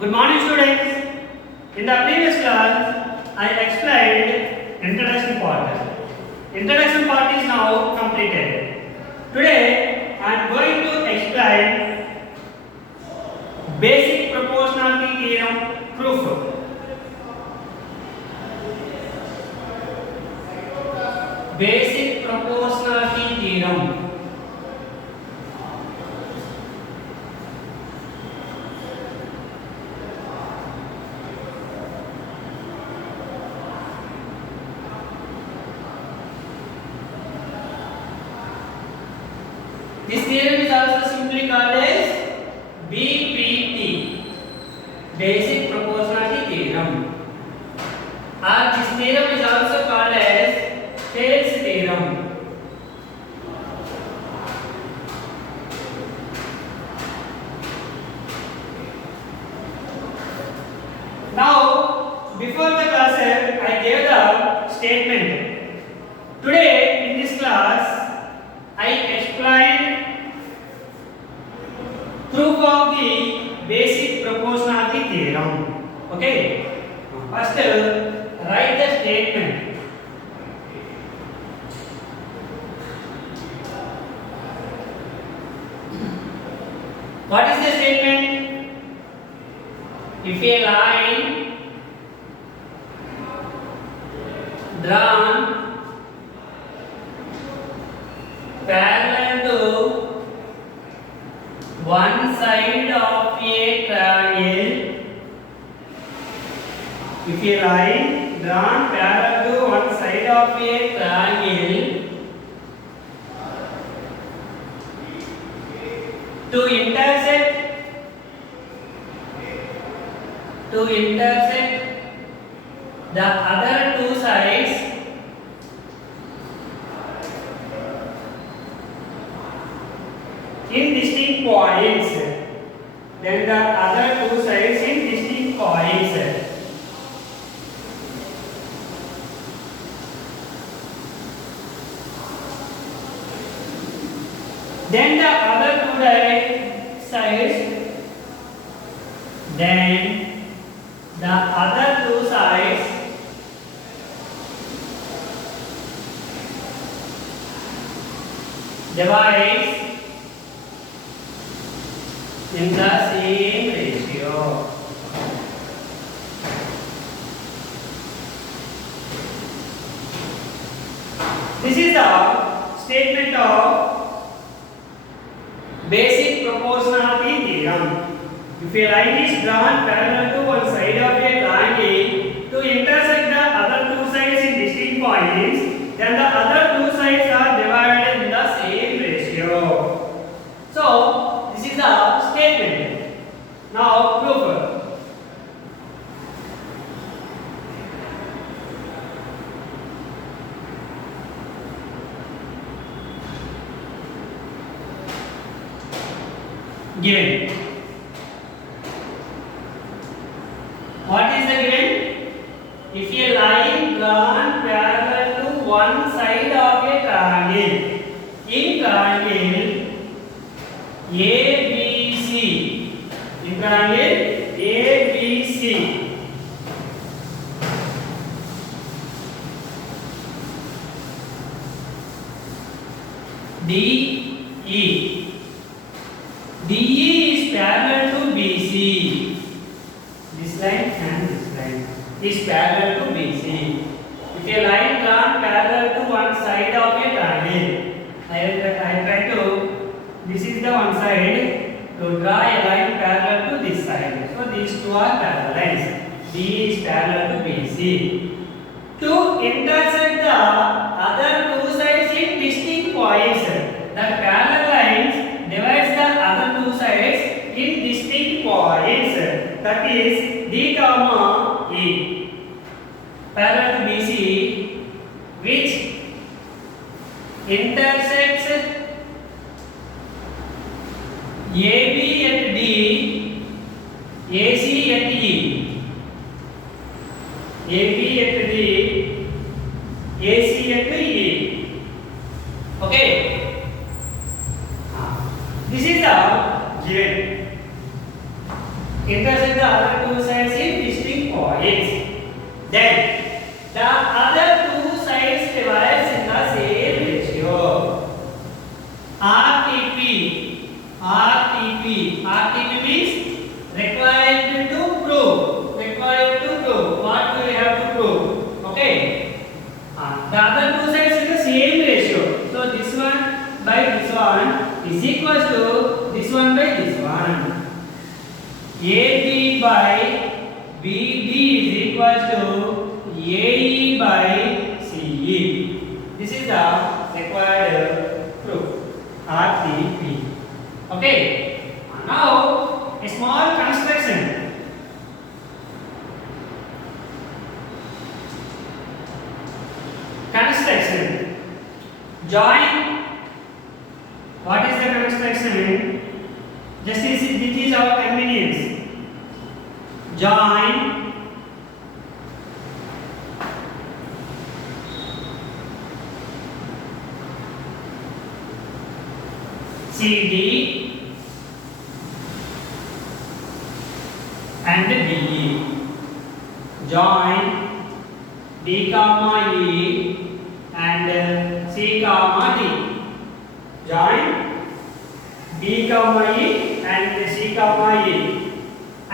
Good morning, students. In the previous class, I explained introduction part. Introduction part is now completed. Today, I am going to explain basic proportionality theorem proof. Basic proportionality theorem. This theorem is also simply called as BPT, Basic Proportionality Theorem. Or this theorem is also called as Thales theorem. Now, before the class, I gave the statement. Today in this class, I explained proof of the basic proportionality theorem. Okay. First, write the statement. What is the statement? If a line drawn parallel to one side of a triangle, if a line drawn parallel to one side of a triangle to intersect the other two sides in distinct points, then the other two sides in distinct points. Then the other two sides, then the other two sides divides in the same ratio. This is the statement of basic proportionality theorem. If a line is drawn parallel to one side of a triangle to intersect the other two sides in distinct points, then the other two sides are divided in the same ratio. So, this is the statement. Now, proof. Given. What is the given? If a line drawn parallel to one side of a triangle, in triangle ABC, in triangle ABC, DE. DE is parallel to BC. This line and this line is parallel to BC. If a line drawn parallel to one side of a triangle, I try to, this is the one side, to draw a line parallel to this side. So these two are parallel lines. D is parallel to BC. To intersect the other two sides in distinct points, the parallel lines divides the other two sides in distinct points, that is D comma E, parallel to BC, which intersects AB at D, AC at E, AB at D, AC at E. Okay. This is the given. Intersection intersect the other two sides in distinct points. Then the other two sides divides in the same ratio. RTP means required to prove. What do we have to prove? Okay. The other two sides in the same ratio. So this one by this one is equal to this one by this one. AB by BD is equal to AE by CE. This is the required proof. RTP. Okay. Now a small construction. Join. What is the construction? Just this is our convenience. Join CD and DE. Join D comma E and C comma D. Join D comma E and C comma E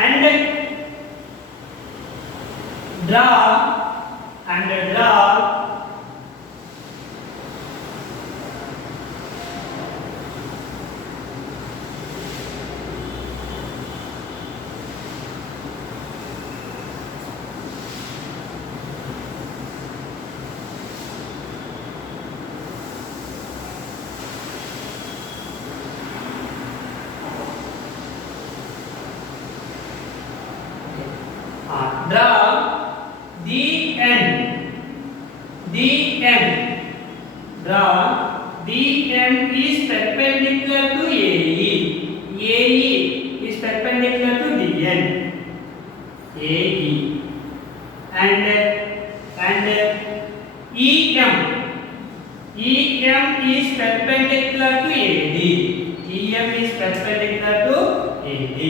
and draw DN is perpendicular to AE. AE is perpendicular to DN. AE and EM is perpendicular to AD. EM is perpendicular to AD.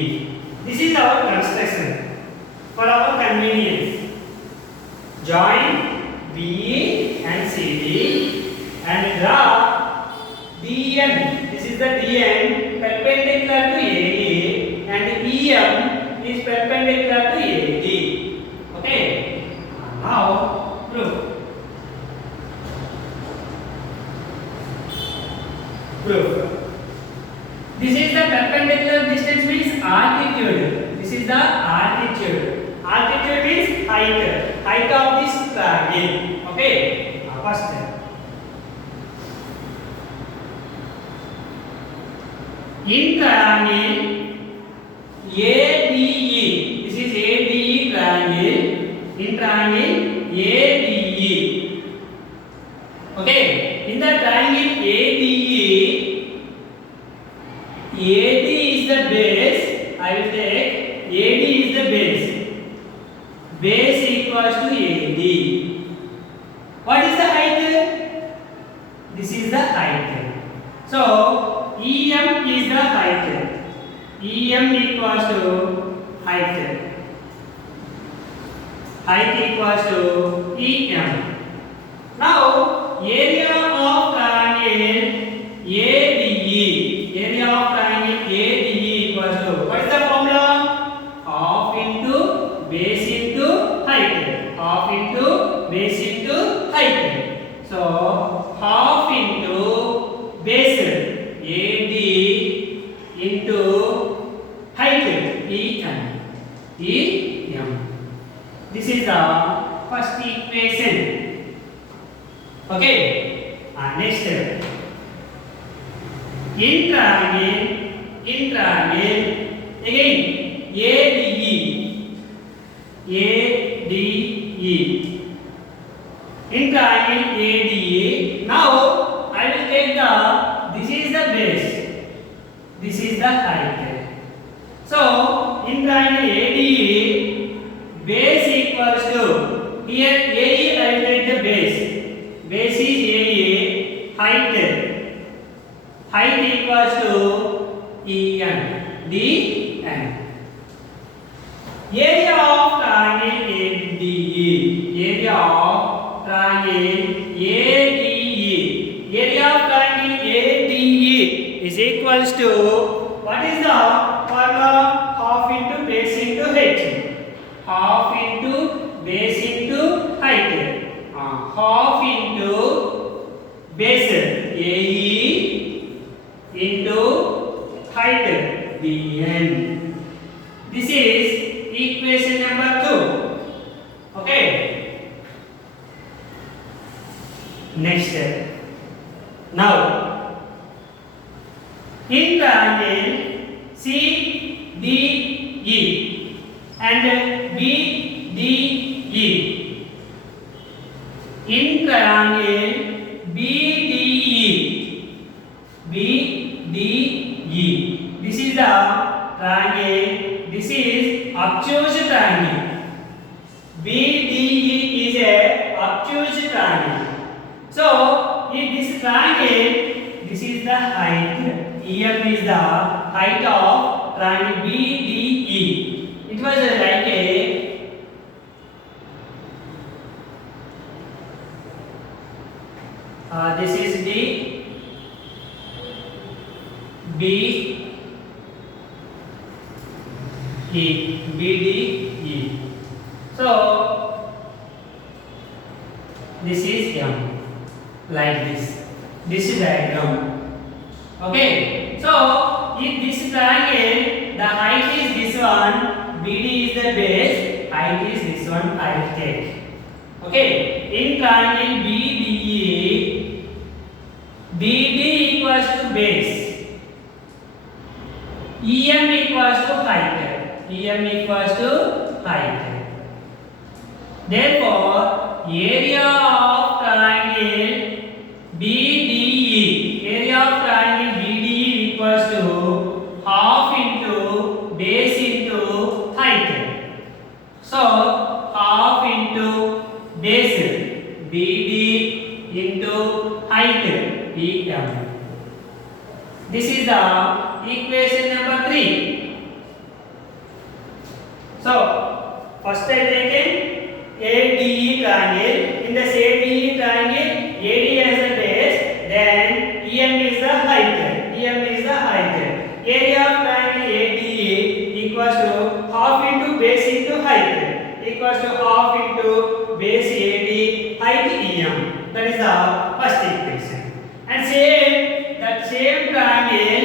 This is our construction for our convenience. Join BE and CD and draw DN. This is the DN perpendicular to AE and EM is perpendicular to AD. Okay. Now proof. This is the perpendicular distance means altitude. This is the altitude. Altitude means height of this triangle. Okay. First step. In triangle ADE, this is ADE triangle. In triangle ADE. Okay. In the triangle ADE, AD is the base. I will take AD is the base. Base equals to AD. What is the height? This is the height. So EM is the height. EM equals to height. Height equals to EM. Now area of triangle ADE. Area of triangle ADE equals to, what is the formula? Half into base into height. Half into base into height. So half into base AD into height EM. This is the first equation. Okay. Next step. In triangle again ADE. In triangle ADE. Now I will take this is the base. This is the height. So in triangle ADE, base equals to, here AE I will take the base. Base is AE, height equals to EN, DN. Area of triangle ADE. Area of triangle ADE. Area of triangle ADE is equals to, what is the formula? Half into base into height. Half into base into height. Half into base AE into height BN. This is equation number 2. Okay. Next. Now, in triangle CDE and BDE. In triangle BDE. BDE. This is the triangle. This is obtuse triangle. BDE is a obtuse triangle. So, in this triangle, this is the height. EM is the height of triangle BDE. It was like a this is the BDE. So this is M, like this. This is diagram. Okay. So in this triangle, the height is this one, BD is the base, height is this one, I will take. Okay. In triangle BDE, BD equals to base, EM equals to height, EM equals to height. Therefore, area of triangle BDE, area of triangle BDE equals to half into base into height. So, half into base BD into height BM. This is the equation number 3. So, first I taken ADE triangle. In this ADE triangle, AD as the base, then EM is the height. EM is the height. Area of triangle ADE equals to half into base into height, equals to half into base AD height EM. That is the first equation. And same, that same triangle,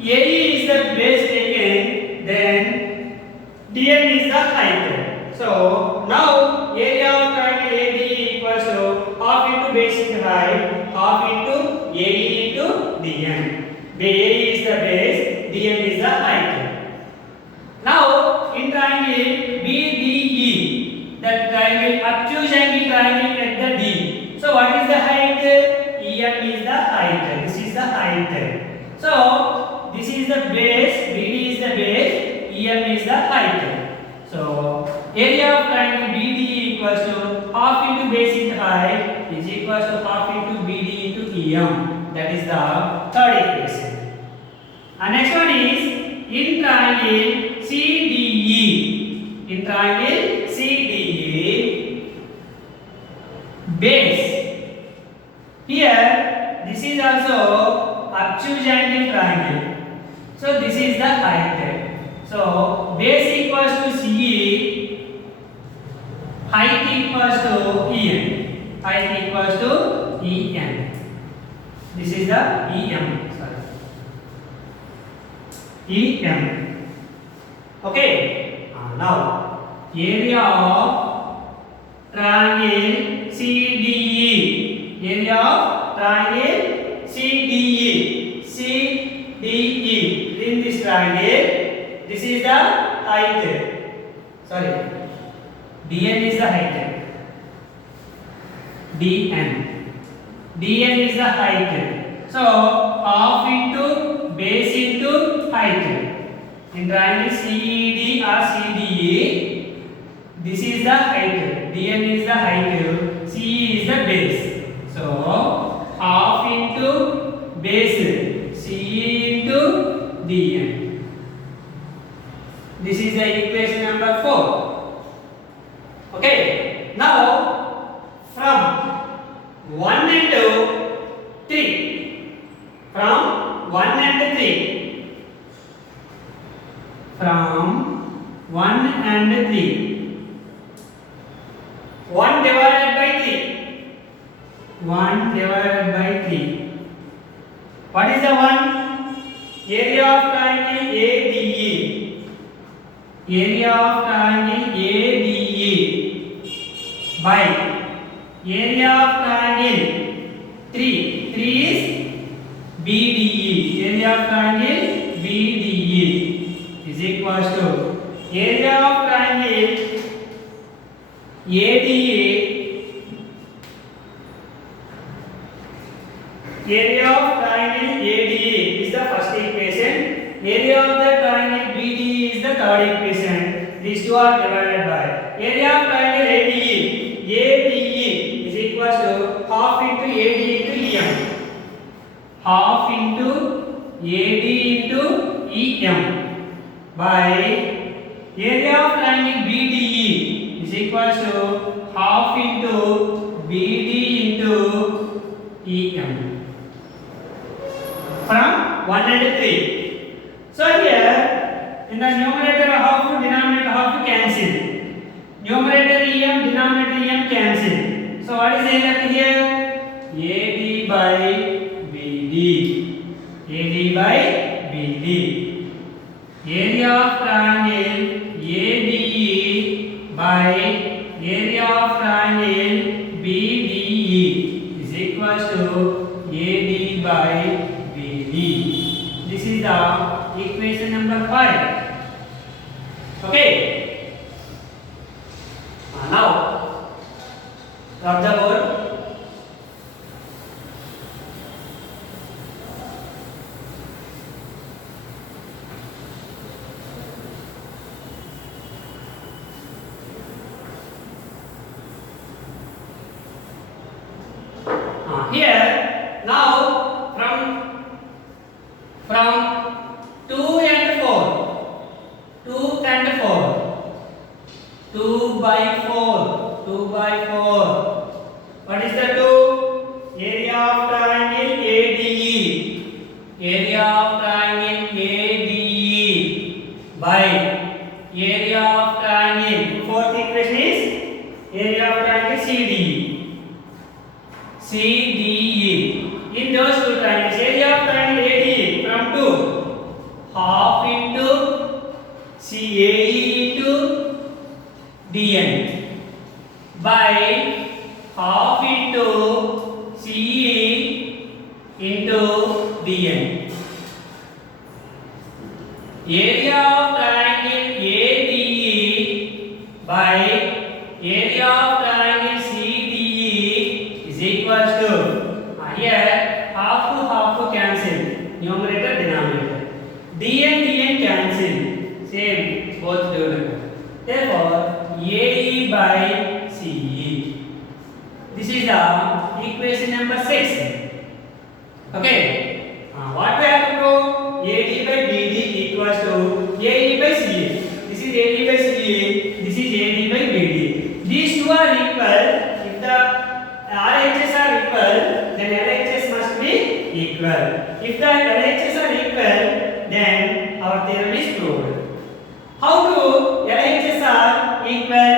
AE is the base taken, then DN is the height. So now area of triangle ADE equals to half into base into height, half into AE into DN. The AE is the base, DN is the height. Now in triangle BDE, that triangle obtuse angle triangle at the D. So what is the height? EM is the height. This is the height. So this is the base, BD is the base, EM is the height. So area of triangle BDE equals to half into base into height is equals to half into BD into EM. That is the third equation. And next one is in triangle CDE. In triangle CDE, base. Here, this is also obtuse angle triangle. So this is the height. So base equals to CE, height equals to EN. Height equals to EN. This is the EM. Sorry. EM. Okay. Now area of triangle CDE. Area of triangle CDE. CDE. In this triangle, this is the height. Sorry. DN is the height. DN. DN is the height. So half into base into height. In triangle CED or CDE, this is the height. DN is the height. CE is the base. So half into base, CE into DN. This is is the equation number 4. Okay. Now from 1 and 3. From 1 and 3. From 1 and 3. 1 divided by 3. 1 divided by 3. What is the 1? Area of triangle ADE. Area of triangle ADE by area of triangle 3. 3 is BDE. Area of triangle BDE is equals to area of triangle ADE. Area of triangle ADE is the first equation. Area of the triangle BDE is the third equation. These two are divided by area of triangle ADE. ADE is equals to half into AD into EM. Half into AD into EM by area of triangle BDE is equals to half into BD into EM. From 1 and 3. So here in the numerator half, denominator half cancel. Numerator EM, denominator EM cancel. So what is left here? AD by BD. AD by BD. Area of triangle ADE by area of triangle BDE is equals to AD by BD. This is the equation number 5. Okay. Now rub the board. Here now from 2 and 4. 2 and 4. 2 by 4. 2 by 4. What is the 2? Area of triangle ADE. Area of triangle ADE by area of triangle. Fourth equation is area of triangle CDE. CDE. In those two triangles, area of triangle ADE from 2 half into CAE into DN by half into CE into DN. Area of triangle ADE by area of triangle CDE is equals to here half to cancel, numerator denominator. DN cancel, same both together. Therefore AE by CE. This is the equation number 6. Okay. What we have to do? AD by BD equals to AE by CE. This is AD by CE. This is AD by BD. These two are equal. If the RHS are equal, then LHS must be equal. If the LHS are equal, then our theorem is proved. How do LHS are equal?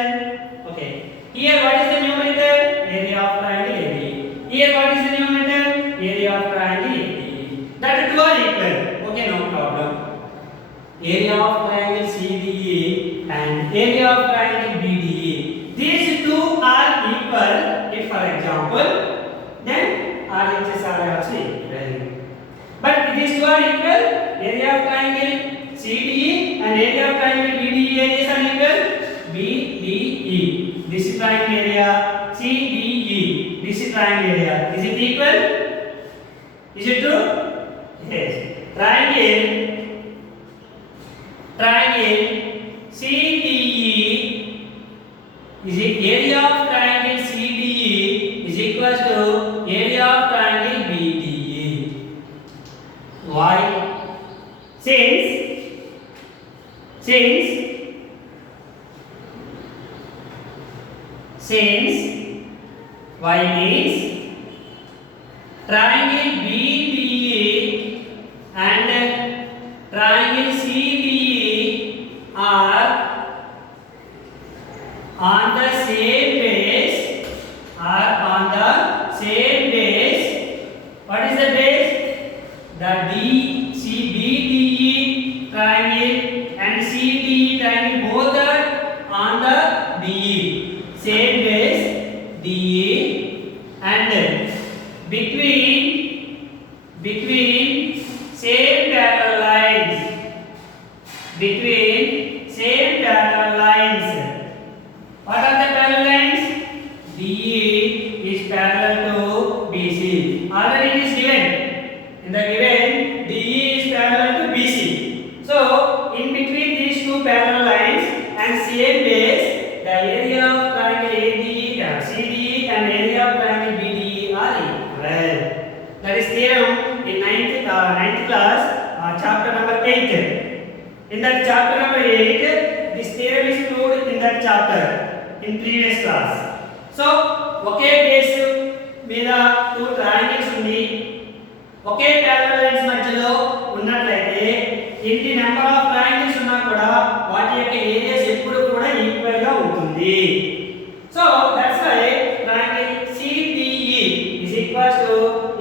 Okay. Here what is the numerator? Area of triangle ABE. Here what is the numerator? Area of triangle ABE. That two are equal. Okay, no problem. Area of triangle CDE and area of triangle BDE. These two are equal. If for example, then RHS are also equal. But these two are equal. Area of triangle CDE and area of triangle BDE areas are equal. BDE. This is triangle area. CDE. This is triangle area. Is it equal? Is it true? Yes. Triangle CDE is the area of triangle CDE is equal to area of triangle BDE. Why? Since since y means triangle BDE and triangle CDE are on the same base, What is the base? The BDE triangle and CDE triangle both are on the DE, same base DE, and between same parallel lines, what are the parallel lines? DE is parallel to BC. Already it is given. In the given, DE is parallel to BC. So, in between these two parallel lines and same base, the area of triangle ADE, CDE and area of triangle BDE are equal. That is theorem in 9th class, chapter number 8. In that chapter number 8, this theorem is proved in that chapter in previous class. So, okay base మీద two triangles ఉంది, ఒకే parallel lines మధ్యలో ఉన్నట్లయితే ఎన్ని number of triangles ఉన్నా కూడా వాటి యొక్క areas ఎప్పుడు కూడా ఈక్వల్ గా ఉంటుంది. So that's why triangle CDE is equals to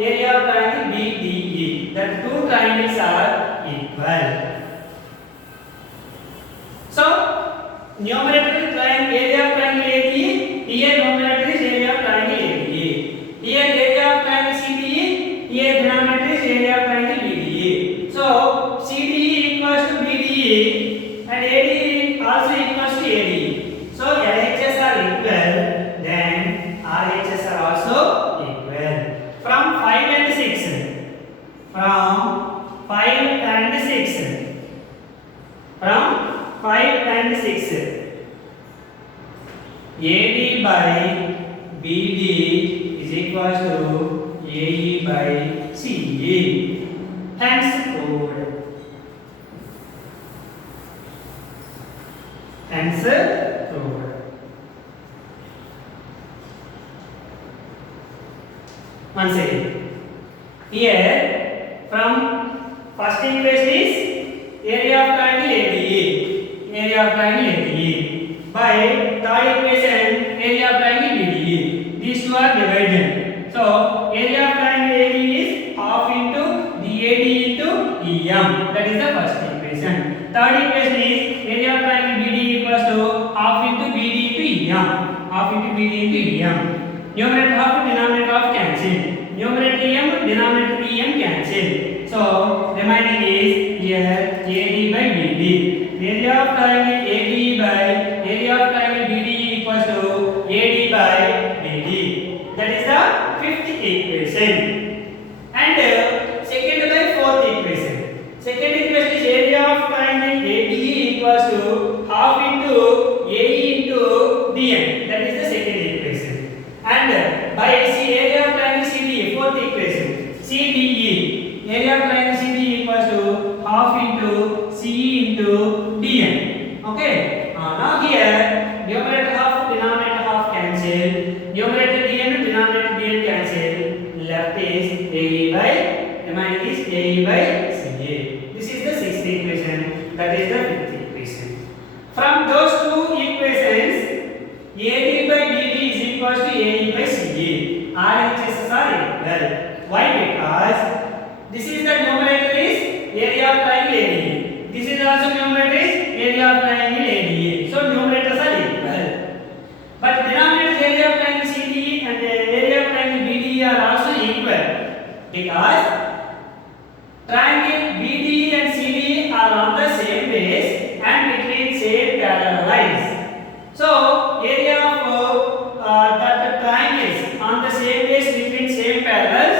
area of triangle BDE. That two triangles are equal. So numerator is triangle area of triangle ADE, here numerator is area of triangle ADE. Here area of triangle CDE, here denominator is area of triangle BDE. So CDE equals to BDE and ADE also equals to ADE. So LHS are equal, then RHS are also equal. From 5 and 6, from 5 and 6, AD by BD is equals to AE by CE. Hence proved. Once again, here from first equation is area of triangle ADE, by third equation area of triangle BDE. These two are divided. So area of triangle ADE is half into DAD into EM. That is the first equation. Third equation is area of triangle BDE equals to half into BD into EM. Numerator half, denominator half cancel. Numerator EM, denominator EM cancel. So remaining is here AD by BD. Area of triangle ADE by area of triangle BDE equals to AD by BD. That is the fifth equation. And second by fourth equation. Second equation is area of triangle ADE equals to half into AE into DN. That is the second equation. And by area of triangle CDE, fourth equation. CDE, area of triangle CDE equals to half into CE into DN. Okay. Now here numerator half, denominator half cancel. Numerator DN, denominator DN cancel. Left is AE by, remaining is AE by CA. This is the sixth equation. That is the fifth equation. From those two equations, AD by BD is equals to AE by CA. RHS are equal. Why? Because this is the numerator is area of triangle ADE. This is also numerator is area of triangle ADE. So numerators are equal. But denominator area of triangle CDE and the area of triangle BDE are also equal because triangle BDE and CDE are on the same base and between same parallel lines. So area of that triangles on the same base between same parallels,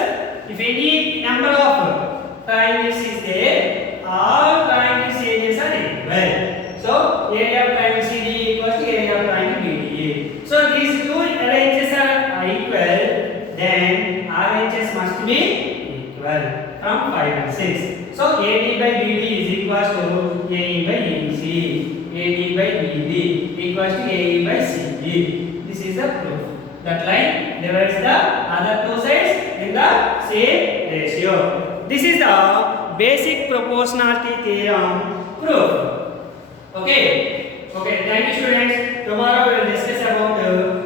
if any number of triangles is there, all triangles areas are equal. So area of triangle CDE equals to area of triangle BDE. So these two LHS are equal, then RHS must be equal from 5 and 6. So AD by BD is equals to AE by EC. AD by BD equals to AE by CE. This is is the proof. That line divides the other two sides in the same ratio. This is the basic proportionality theorem proof. Okay. Okay. Thank you, students. Tomorrow we will discuss about